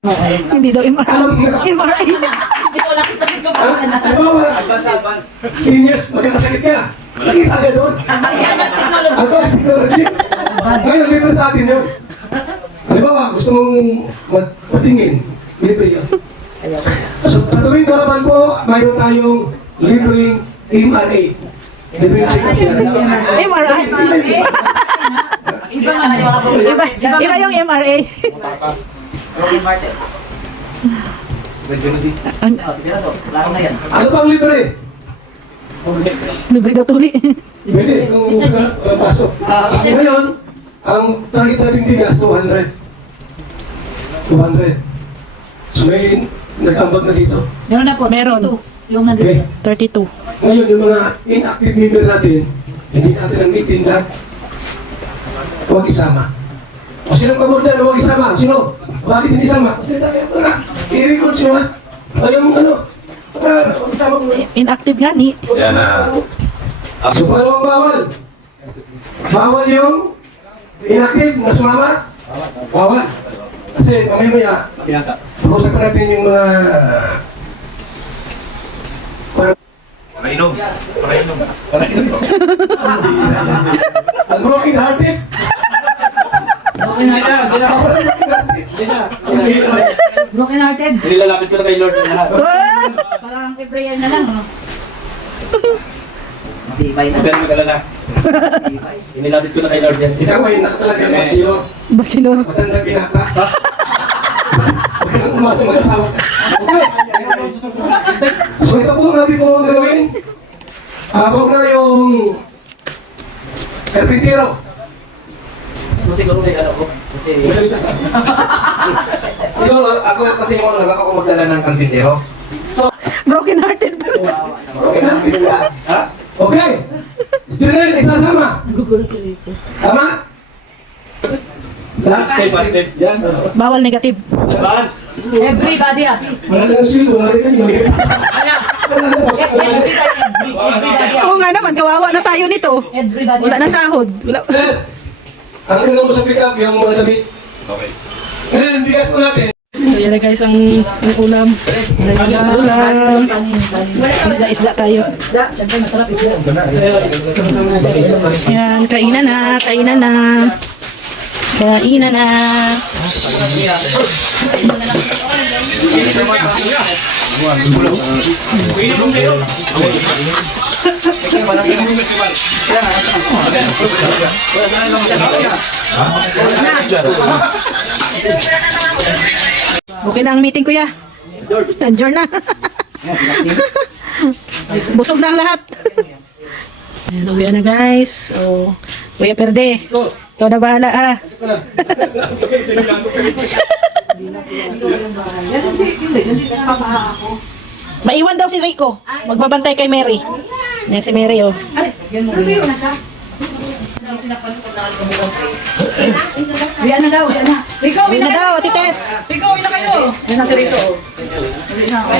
Hindi daw MRI. Alam mo na. MRI. Hindi ko lang sabi ko pa. Halimbawa, 10 years, magkakasakit ka. Nakita ka doon. Advanced technology. Advanced technology. Ngayon, libre sa atin yun. Halimbawa, gusto mong matingin, libre yun. So, sa tuwing karapan po, mayroon tayong libreng MRA. Libreng check-up yan. MRI. Iba nga na yung mga Iba yung MRA. Broken Martin. Ang Sige na to. Laro na yan. Ano bang libre? libre daw tuli. Pwede, kung gusto ka, pasok. Ngayon, ang target natin bigas, 200. 200. So may nag-ambag na dito. Meron na po. Meron. Ito, yung nandito. Okay. 32. Ngayon, yung mga inactive member natin, hindi natin ang meeting na huwag isama. O sinong pabor dyan, huwag isama? Sino? Bakit hindi isama? Kasi dami ako na. I-record siya, ha? Ayaw mong ano? Huwag isama mo. Inactive nga ni. Yan na. So, paano ang bawal? Bawal yung inactive na sumama? Bawal. Kasi mamaya-maya, pag-usapan natin yung mga Painom. Painom. ang broken hearted. Broken Hearted. Nilalapit ko na kay Lord ng lahat. Parang i-prayer na lang. No? Matibay na. Huwag ka na mag-alala. Inilapit ko na kay Lord yan. Ikaw ay nakatalaga ng magsilo. Bachelor. Matandang binata. Huwag ka nang umasa mag-asawa. Okay. So ito po natin po ang gagawin. Habang na yung karpintero. So siguro may ano ko. Kasi... Siguro ako kasi yung mga ako magdala ng kantintero. So... Broken hearted. Okay na. Ha? Okay. Junel, isasama. Tama? Lahat. Step by step. Yan. Bawal negative. Everybody happy. Wala na ng silo. Wala rin yung Everybody happy. Oo nga naman, kawawa na tayo nito. Everybody Wala na sahod. Wala. Ang gano'n mo sa pick-up, yung mga damit. Okay. Ngayon, bigas mo natin. So yan na guys ang ulam. Ulam. Isda tayo. Isda, syempre masarap isda. Yan, kainan na, kainan na. Kainan na. Okay na ang meeting kuya. Adjourn na. Busog na ang lahat. Ayan, uwi na guys. So, Kuya Perde. Ikaw na bahala ah. Maiwan daw si Rico. Magbabantay kay Mary. Yan si Mary oh. Tuyo na siya. Uwi na daw, uwi na. Rico, uwi Uwi na na kayo. daw, Ate Tess. Rico, uwi na kayo. Uwi na si Rico. Uwi na.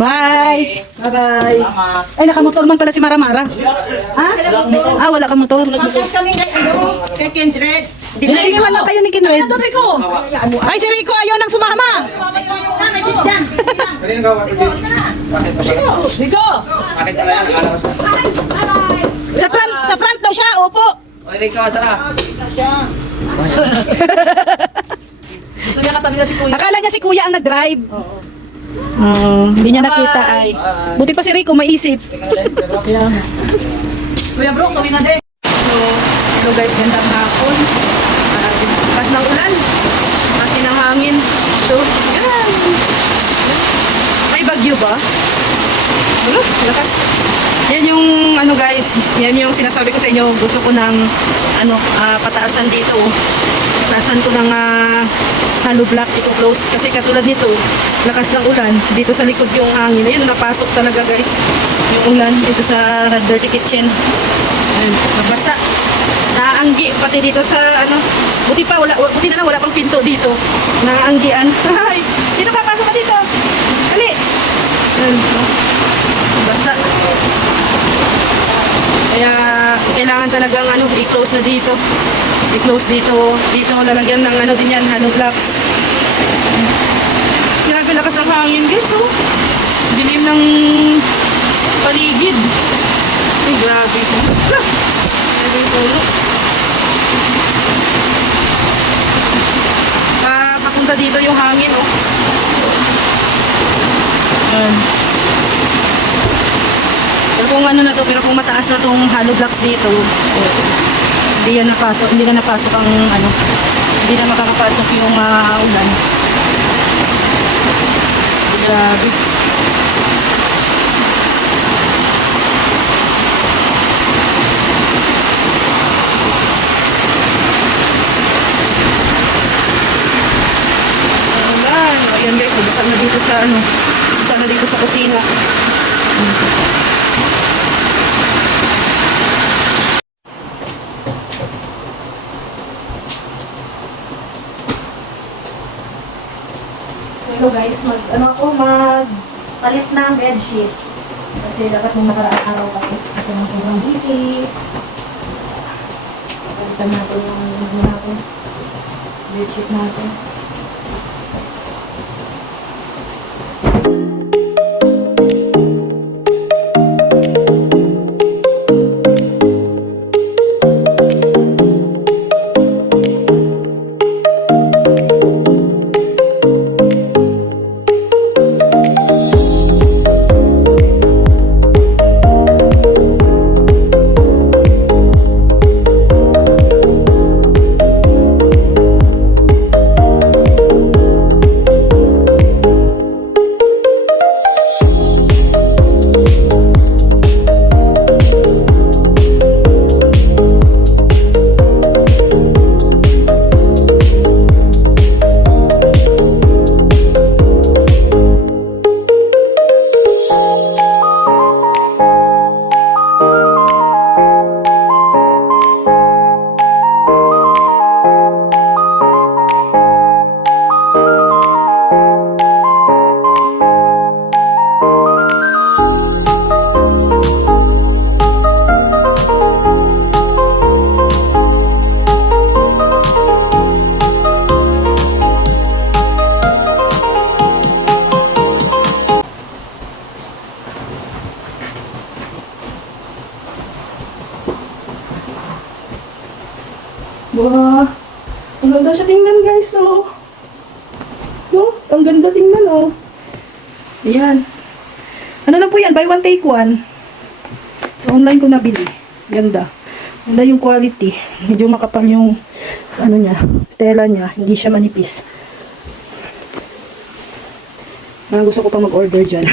Bye. Bye-bye. Ay, nakamotor man pala si Maramara. Ha? Ah, wala ka motor. Kami kay Kindred. Iniwan lang kayo ni Kinred. Rico. Ay, si Rico ayaw nang sumama. May cheese dyan. Kanina ka ako din. Bakit pa siya? Rico. Bakit pala yan? Akala ko sa... Sa front daw siya, opo. Oy, Rico, asa ka? Gusto niya katabi na si Kuya. Akala niya si Kuya ang nag-drive. Hindi niya nakita ay. Buti pa si Rico maisip. Kuya Brooks, uwi na din. So, hello guys, gandang hapon. Lakas ng ulan. Lakas din ng hangin. Ito, yan. May bagyo ba? Wala, lakas. Yan yung ano guys, yan yung sinasabi ko sa inyo. Gusto ko ng ano, pataasan dito. Pataasan ko ng hollow block, i-close. Kasi katulad nito, lakas ng ulan. Dito sa likod yung hangin. Ayun, napasok talaga guys. Yung ulan dito sa dirty kitchen. Ayun, nabasa. Naanggi pati dito sa ano. Buti na lang wala pang pinto dito. Naanggian. Ay, dito papasok ka dito. Dali. Ayun, basa. Kaya kailangan talagang ano, i-close na dito. I-close dito. Dito lalagyan ng ano din yan, hollow blocks. hangin guys, oh. Dilim ng paligid. Ay, grabe ito. Grabe ito. Papunta dito yung hangin, oh. Ayan. Pero kung ano na to, pero kung mataas na tong hollow blocks dito, oh, hindi yan napasok, hindi na napasok ang ano, hindi na makakapasok yung ulan. Grabe. Ayan, ayan guys, basta na dito sa ano, basta na dito sa kusina. So hello guys, palit ng bedsheet. Kasi dapat nung nakaraang araw ako. Kasi nang sobrang busy. Palitan natin yung natin. Bedsheet natin. Wow! Ang ganda siya tingnan guys, oh. No? Ang ganda tingnan, oh. Ayan. Ano na po yan? Buy one, take one. Sa online ko nabili. Ganda. Ganda yung quality. Medyo makapal yung ano niya, tela niya. Hindi siya manipis. Gusto ko pa mag-order dyan.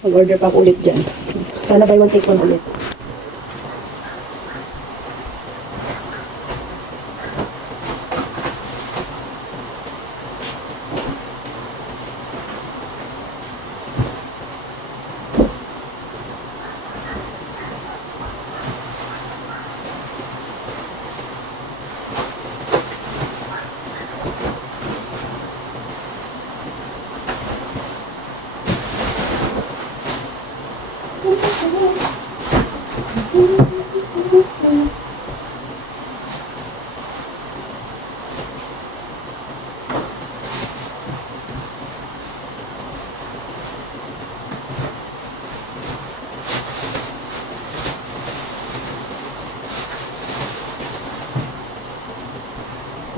Mag-order pa ako ulit dyan. Sana buy one, take one ulit.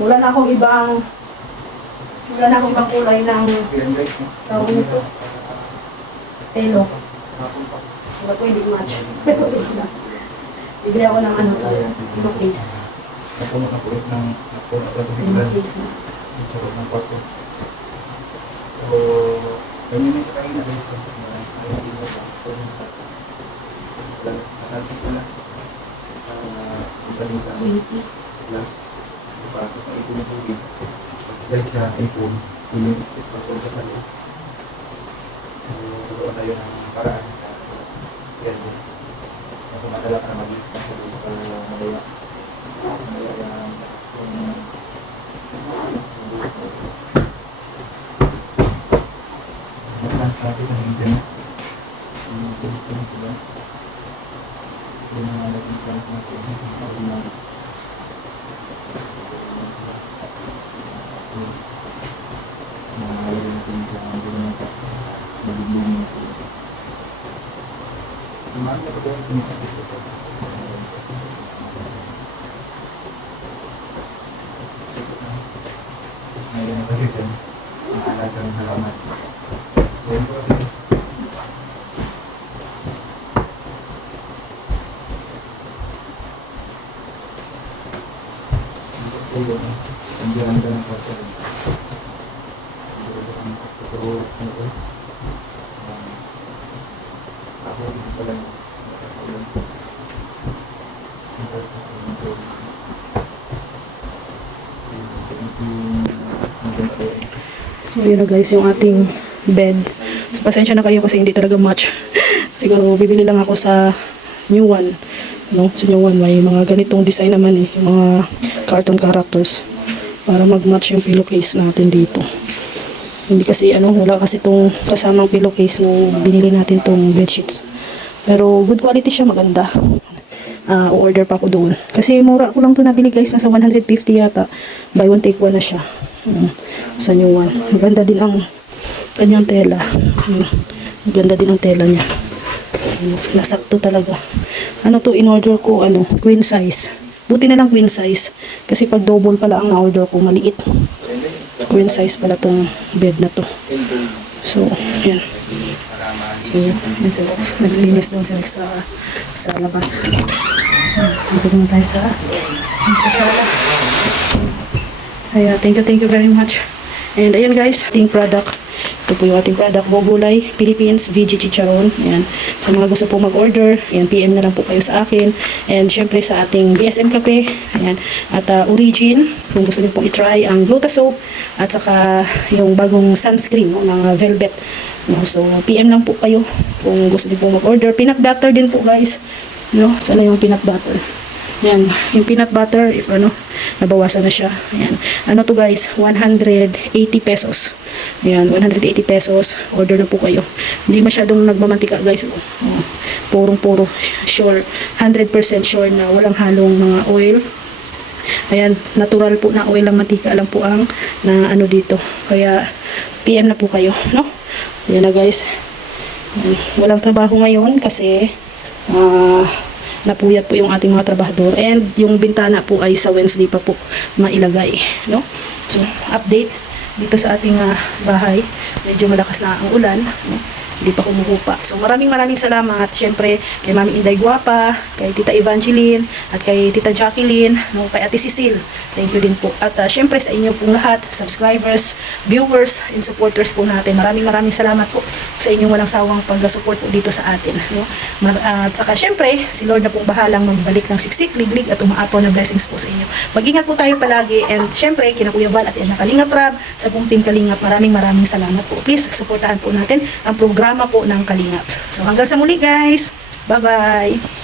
Wala na akong ibang kulay ng tawag nito. Pelo. Wala ko hindi match. Pero sige na. Bigla ako ng ano sa ibang case. Ibang case na. Pasok ang ipon ng tubig. Slide sa ipon, piling pasok sa salo. Subukan tayo ng paraan. Yan din. Kung madala ka na mag-list ka sa list para madaya. Madaya yung mas natin ang internet. Yung internet ko ba? Yung mga natin plans natin. Mga natin sa Mayroon na kayo dyan. Ang alagang halaman. Yan po kasi. Ayun. Nandiyan ka ng kwarto rin. Nandiyan ang tuturo nito. Ako hindi pa lang. So yun na guys, yung ating bed. So, pasensya na kayo kasi hindi talaga match. Siguro bibili lang ako sa new one. No? Sa new one may mga ganitong design naman eh. Yung mga cartoon characters. Para mag-match yung pillowcase natin dito. Hindi kasi wala kasi itong kasamang pillowcase nung binili natin tong bedsheets. Pero good quality siya, maganda. Order pa ako doon. Kasi mura ko lang to nabili guys, nasa 150 yata. Buy one take one na siya. Sa new one. Maganda din ang kanyang tela. Maganda din ang tela niya. Nasakto talaga. In order ko, queen size. Buti na lang queen size. Kasi pag double pala ang na-order ko, maliit. Queen size pala tong bed na to. So, yan. So, yan si Lex. Naglilinis doon si Lex sa labas. Dito naman tayo sa sala. Kaya, thank you very much. And ayan guys, ating product. Ito po yung ating product, Bogulay, Philippines, VG Chicharon. Ayan. Sa mga gusto po mag-order, ayan, PM na lang po kayo sa akin. And syempre sa ating BSM Cafe. Ayan. At Origin, kung gusto niyo pong i-try ang Gluta Soap. At saka yung bagong sunscreen, ng Velvet. No? So, PM lang po kayo kung gusto niyo pong mag-order. Peanut butter din po guys. No? Sana yung peanut butter. Yan, yung peanut butter, if nabawasan na siya. Ayan. To guys, 180 pesos. Ayan, 180 pesos. Order na po kayo. Hindi masyadong nagmamantika guys. Purong-puro. Sure, 100% sure na walang halong mga oil. Ayan, natural po na oil lang, mantika lang po ang dito. Kaya, PM na po kayo, no? Ayan na guys. Ayan. Walang trabaho ngayon kasi, napuyat po yung ating mga trabahador, and yung bintana po ay sa Wednesday pa po mailagay, no? So, update dito sa ating bahay. Medyo malakas na ang ulan, no? Hindi pa kumukupa. So, maraming salamat. Siyempre, kay Mami Inday Guapa, kay Tita Evangeline, at kay Tita Jacqueline, no, kay Ate Cecil. Thank you din po. At siyempre sa inyo pong lahat, subscribers, viewers, and supporters po natin. Maraming salamat po sa inyong walang sawang pag-support po dito sa atin. No? At saka siyempre, si Lord na pong bahalang magbalik ng siksik, liglig, at umaapaw na blessings po sa inyo. Mag-ingat po tayo palagi. And siyempre, kina Kuya Val at na Kalingap Rab, sa pong Team Kalingap, maraming salamat po. Please, supportahan po natin ang programa po ng Kalingap. So hanggang sa muli guys. Bye-bye.